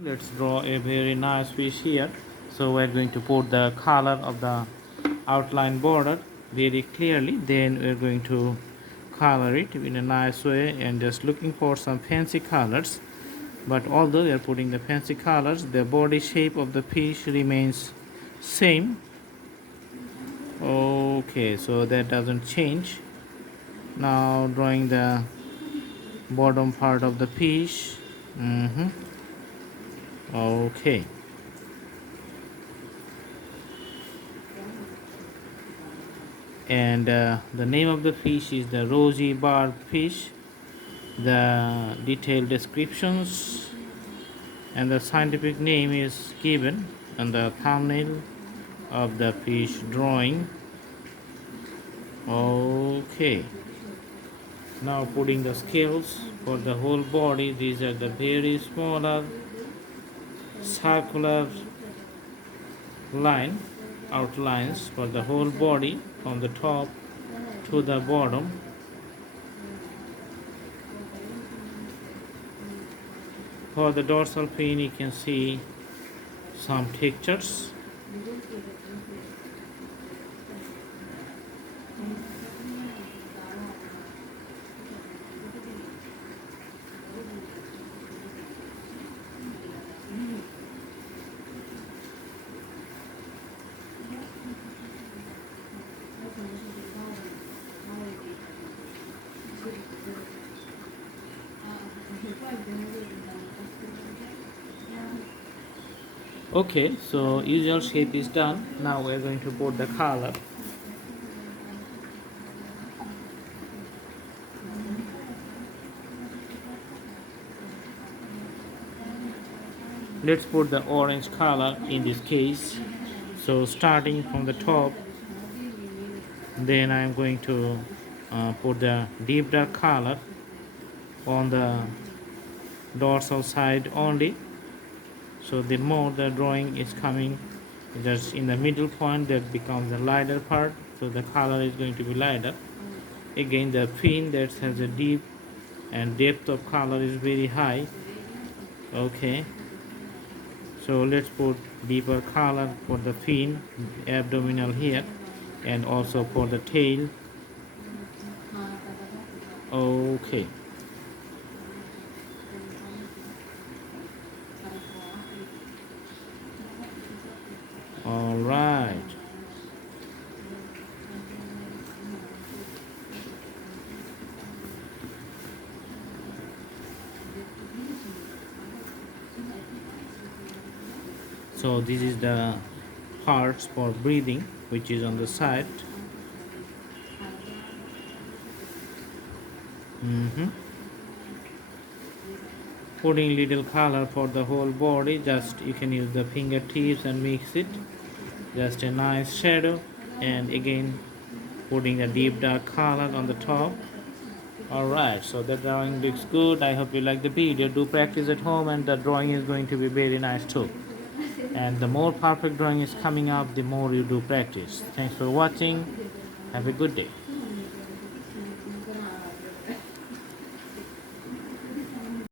Let's draw a very nice fish here. So we're going to put the color of the outline border very clearly. Then we're going to color it in a nice way and just looking for some fancy colors. But although we are putting the fancy colors, the body shape of the fish remains same. Okay, so that doesn't change. Now drawing the bottom part of the fish. Okay. And the name of the fish is the Rosy barb fish. The detailed descriptions and the scientific name is given on the thumbnail of the fish drawing. Okay, now putting the scales for the whole body. These are the very smaller circular line outlines for the whole body from the top to the bottom. For the dorsal fin, you can see some textures. Okay, so usual shape is done. Now we're going to put the color. Let's put the orange color in this case. So starting from the top, then I'm going to put the deep dark color on the dorsal side only. So the more the drawing is coming just in the middle point, that becomes the lighter part, so the color is going to be lighter. Again, the fin that has a deep and depth of color is very high. Okay, so let's put deeper color for the fin, abdominal here, and also for the tail. Okay, all right. So this is the parts for breathing, which is on the side. Putting little color for the whole body. Just you can use the fingertips and mix it. Just a nice shadow, and again putting a deep dark color on the top. Alright, so the drawing looks good. I hope you like the video. Do practice at home, and the drawing is going to be very nice too. And the more perfect drawing is coming up, the more you do practice. Thanks for watching. Have a good day.